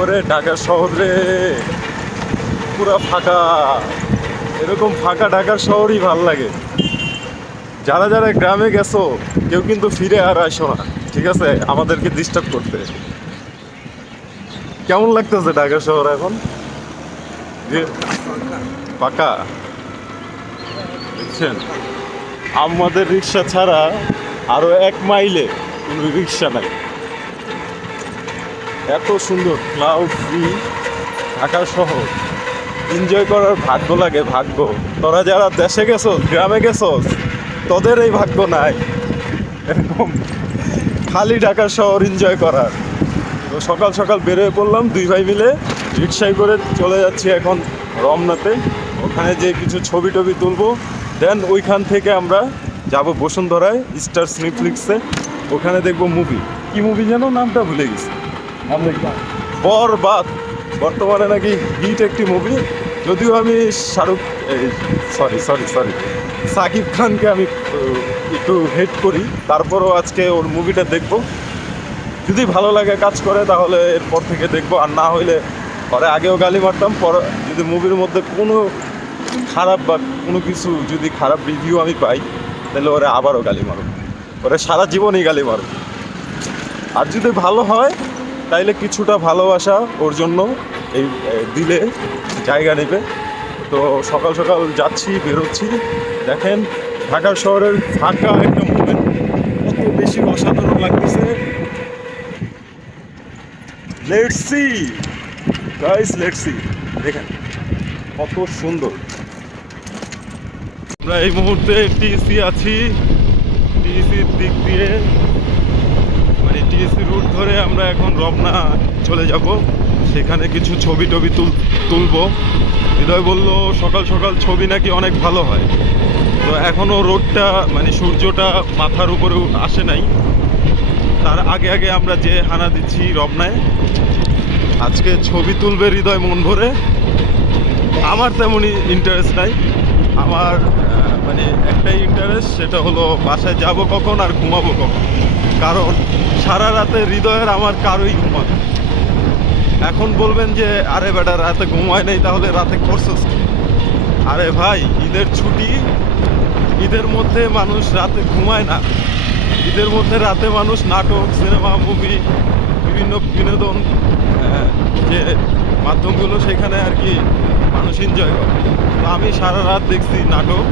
ওরে ঢাকা শহরে পুরা ফাঁকা, এরকম ফাঁকা ঢাকার শহরই ভাল লাগে। যারা যারা গ্রামে গেছো কেউ কিন্তু ফিরে আর আসো না, ঠিক আছে, আমাদেরকে ডিস্টার্ব করতে। কেমন লাগতেছে ঢাকা শহর এখন? যে ফাঁকা দেখছেন, আমাদের রিক্সা ছাড়া আরো 1 মাইলে কোনো রিক্সা নাই। এত সুন্দর ক্লাউড ফ্রি ঢাকা শহর, এনজয় করার ভাগ্য লাগে, ভাগ্য। তোরা যারা দেশে গেছো, গ্রামে গেছো, তোদের এই ভাগ্য নাই এরকম খালি ঢাকা শহর এনজয় করার। তো সকাল সকাল বেরোয় পড়লাম 2 ভাই মিলে, রিক্সায় করে চলে যাচ্ছি এখন রমনাতে। ওখানে যে কিছু ছবি টবি তুলবো, দেন ওইখান থেকে আমরা যাব বসুন্ধরায় স্টার সিনেপ্লেক্সে। ওখানে দেখবো মুভি, কি মুভি যেন নামটা ভুলে গেছি, বরবাদ। বর্তমানে নাকি হিট একটি মুভি, যদিও আমি সাকিব খানকে আমি একটু হেট করি, তারপরও আজকে ওর মুভিটা দেখব। যদি ভালো লাগে কাজ করে তাহলে এরপর থেকে দেখবো, আর না হইলে পরে আগেও গালি মারতাম। যদি মুভির মধ্যে কোনো খারাপ বা কোনো কিছু যদি খারাপ রিভিউ আমি পাই, তাহলে ওরা আবারও গালি মারো, ওরা সারা জীবনই গালি মারো। আর যদি ভালো হয় তাইলে কিছুটা ভালোবাসা ওর জন্য এই দিলে জায়গা নেবে। তো সকাল সকাল যাচ্ছি, বেরোচ্ছি। দেখেন ঢাকা শহরের ফাঁকা একটা মুভমেন্ট কত বেশি অসাধারণ লাগতেছে। Let's see guys, let's see. দেখেন কত সুন্দর। আমরা এই মুহূর্তে টিএসসি আছি, টিএসসির দিক দিয়ে মানে টিএসসি রুট ধরে আমরা এখন রমনা চলে যাব। সেখানে কিছু ছবি টবি তুলবো। হৃদয় বললো সকাল সকাল ছবি নাকি অনেক ভালো হয়। তো এখনও রোডটা মানে সূর্যটা মাথার উপরে আসে নাই, তার আগে আগে আমরা যে হানা দিচ্ছি রমনায়। আজকে ছবি তুলবে হৃদয় মন ভরে। আমার তেমনই ইন্টারেস্ট নাই, আমার মানে একটাই ইন্টারেস্ট, সেটা হলো বাসায় যাব কখন আর ঘুমাবো কখন। কারণ সারা রাতে হৃদয়ের আমার কারোই ঘুমাবে। এখন বলবেন যে আরে বেটা রাতে ঘুমায় নেই, তাহলে রাতে করছোস কি? আরে ভাই, ঈদের ছুটি, ঈদের মধ্যে মানুষ রাতে ঘুমায় না। ঈদের মধ্যে রাতে মানুষ নাটক, সিনেমা, মুভি, বিভিন্ন বিনোদন যে মাধ্যমগুলো, সেখানে আর কি মানুষ এনজয় করে। তো আমি সারা রাত দেখছি নাটক।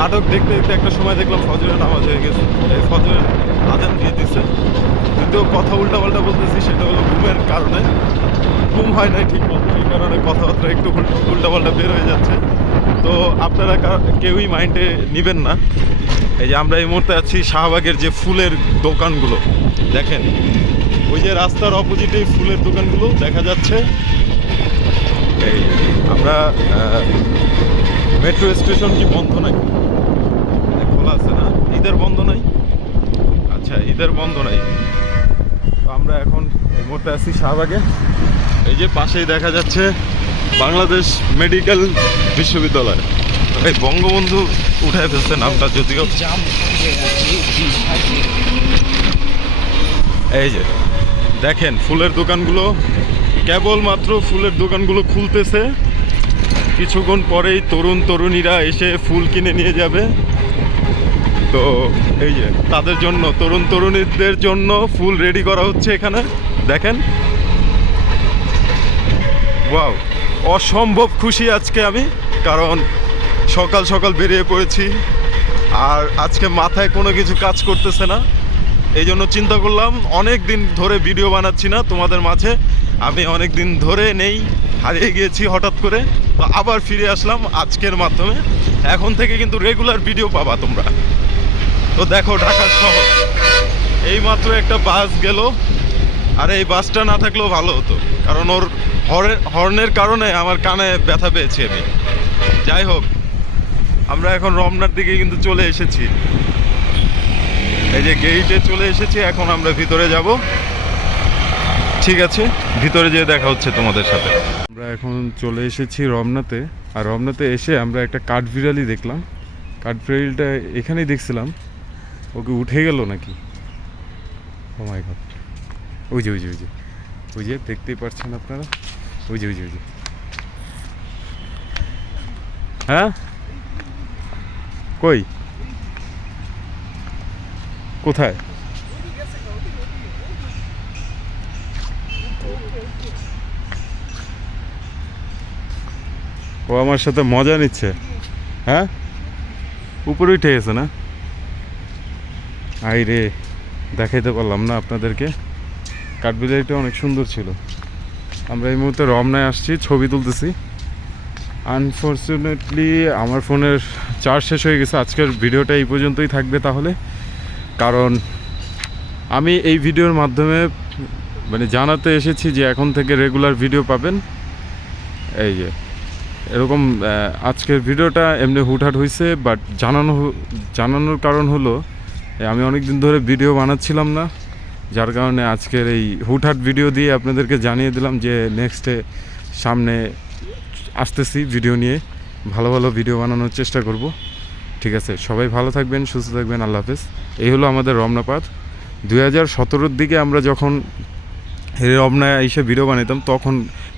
নাটক দেখতে দেখতে একটা সময় দেখলাম ফজরের নামাজ হয়ে গেছে, ফজরের আজান দিয়ে দিচ্ছে। যদিও কথা উল্টাপাল্টা বলতেছি, সেটা হলো ঘুমের কারণে, ঘুম হয় নাই ঠিক মতো, এই কারণে কথাবার্তা একটু উল্টাপাল্টা বের হয়ে যাচ্ছে। তো আপনারা কেউই মাইন্ডে নেবেন না। এই যে আমরা এই মুহূর্তে আছি শাহবাগের যে ফুলের দোকানগুলো, দেখেন ওই যে রাস্তার অপোজিটে ফুলের দোকানগুলো দেখা যাচ্ছে। এই আমরা মেট্রো স্টেশন কি বন্ধ নাকি? খোলা আছে না? ঈদের বন্ধ নাই? আচ্ছা, ঈদের বন্ধ নাই। তো আমরা এখন এই মুহূর্তে আছি শাহবাগে। এই যে পাশেই দেখা যাচ্ছে বাংলাদেশ মেডিকেল বিশ্ববিদ্যালয়। এই বঙ্গবন্ধু উঠায় ফেলছে নামটা, যদিও এই যে দেখেন ফুলের দোকানগুলো, কেবলমাত্র ফুলের দোকানগুলো খুলতেছে। কিছুক্ষণ পরেই তরুণ তরুণীরা এসে ফুল কিনে নিয়ে যাবে। তো এই যে তাদের জন্য, তরুণ তরুণীদের জন্য ফুল রেডি করা হচ্ছে এখানে। দেখেন, ওয়াও, অসম্ভব খুশি আজকে আমি, কারণ সকাল সকাল বেরিয়ে পড়েছি আর আজকে মাথায় কোনো কিছু কাজ করতেছে না। এই জন্য চিন্তা করলাম, অনেক দিন ধরে ভিডিও বানাচ্ছি না তোমাদের মাঝে, আমি অনেক দিন ধরে নেই, হারিয়ে গিয়েছি হঠাৎ করে। তো আবার ফিরে আসলাম আজকের মাধ্যমে। এখন থেকে কিন্তু রেগুলার ভিডিও পাবা তোমরা। তো দেখো ঢাকার শহর, এইমাত্র একটা বাস গেল, আর এই বাসটা না থাকলেও ভালো হতো, কারণ ওর হর্নের কারণে আমার কানে ব্যথা পেয়েছি আমি। যাই হোক, আমরা এখন রমনার দিকে কিন্তু চলে এসেছি। এই যে গেইটে চলে এসেছি, এখন আমরা ভিতরে যাব। ঠিক আছে, ভিতরে যেয়ে দেখা হচ্ছে তোমাদের সাথে। আমরা এখন চলে এসেছি রমনাতে, আর রমনাতে এসে আমরা একটা কাঠবিড়ালি দেখলাম। কাঠবিড়ালিটা এখানেই দেখছিলাম, ওকে উঠে গেল নাকি? ও মাই গড, ওই যে ওই যে দেখতেই পাচ্ছেন আপনারা, ওই যে ওই যে ওই যে, হ্যাঁ কই কোথায়? ও আমার সাথে মজা নিচ্ছে, হ্যাঁ উপরে উঠে গেছে না? আই রে, দেখাইতে পারলাম না আপনাদেরকে। কাঠবিলাইটা অনেক সুন্দর ছিল। আমরা এই মুহূর্তে রমনায় আসছি, ছবি তুলতেছি। আনফর্চুনেটলি আমার ফোনের চার্জ শেষ হয়ে গেছে। আজকের ভিডিওটা এই পর্যন্তই থাকবে তাহলে, কারণ আমি এই ভিডিওর মাধ্যমে মানে জানাতে এসেছি যে এখন থেকে রেগুলার ভিডিও পাবেন। এই যে এরকম আজকের ভিডিওটা এমনি হুটহাট হয়েছে, বাট জানানোর কারণ হলো আমি অনেক দিন ধরে ভিডিও বানাচ্ছিলাম না, যার কারণে আজকের এই হুটহাট ভিডিও দিয়ে আপনাদেরকে জানিয়ে দিলাম যে নেক্সটে সামনে আসতেছি ভিডিও নিয়ে, ভালো ভালো ভিডিও বানানোর চেষ্টা করব। ঠিক আছে, সবাই ভালো থাকবেন, সুস্থ থাকবেন, আল্লাহ হাফেজ। এই হলো আমাদের রমনা পার্ক। 2017-র দিকে আমরা যখন রমনায় এসে ভিডিও বানাতাম তখন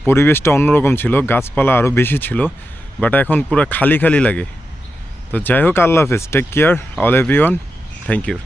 পরিবেশটা অন্যরকম ছিল, গাছপালা আরও বেশি ছিল, বাট এখন পুরো খালি খালি লাগে। তো যাই হোক, আল্লাহ হাফেজ, take care all everyone, thank you.